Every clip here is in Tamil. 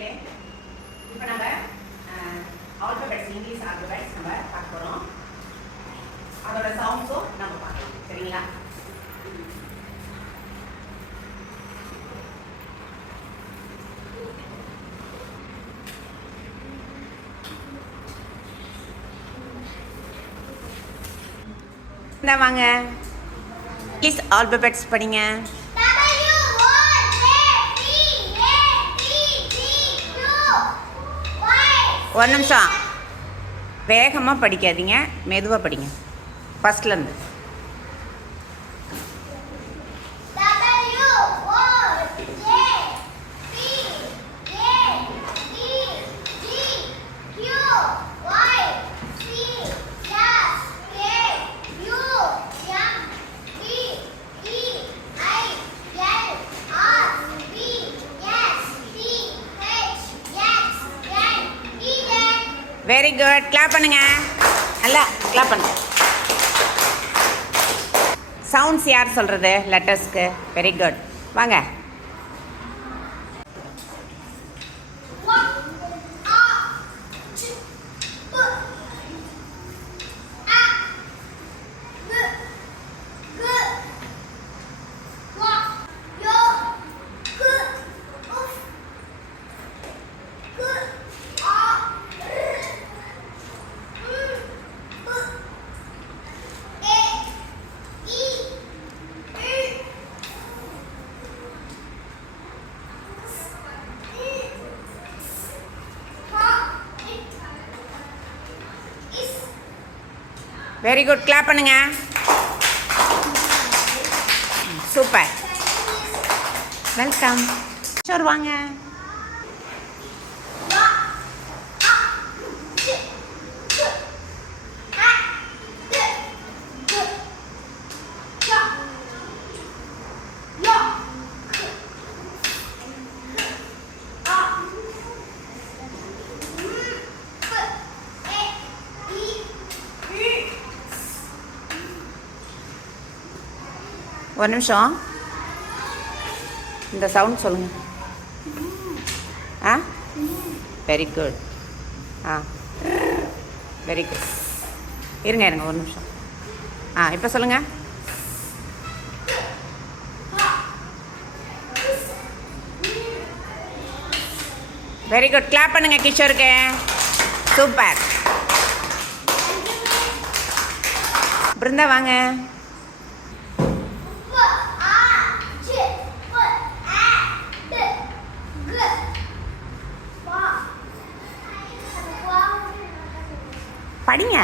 மாணவர்களே, இப்போ நம்ம ஆல்பபெட்ஸ் இங்கிலீஷ் ஆல்பபெட்ஸ் நம்ம பார்க்க போகிறோம். அதோட சவுண்ட்ஸும் நம்ம பார்க்கலாம். சரிங்களா? இந்த வாங்க இங்கிலீஷ் ஆல்பபெட்ஸ் படிங்க. ஒரு நிமிஷம், வேகமாக படிக்காதீங்க, மெதுவாக படிங்க. ஃபஸ்ட்லேருந்து வெரி குட். கிளாப் பண்ணுங்க, நல்லா கிளாப் பண்ணுங்க. சவுண்ட்ஸ் யார் சொல்கிறது லெட்டர்ஸ்க்கு? Very good. வாங்க. Very good. கிளாப் பண்ணுங்க. சூப்பர். வெல்கம். சார் வாங்க. ஒரு நிமிஷம், இந்த சவுண்ட் சொல்லுங்கள். Ah very good. Ah very good. இருங்க ஒரு நிமிஷம். இப்போ சொல்லுங்கள். Very good. கிளாப் பண்ணுங்க கிஷோருக்கு. சூப்பர். பிருந்தா வாங்க. படிங்க.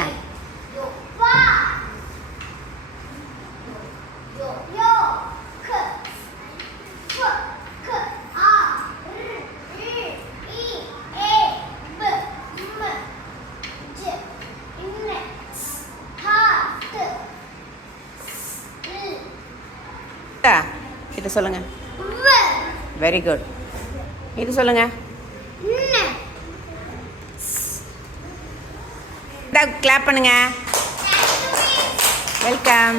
இது சொல்லுங்க. Very good. இது சொல்லுங்க. கிளாப் பண்ணுங்க. வெல்கம்.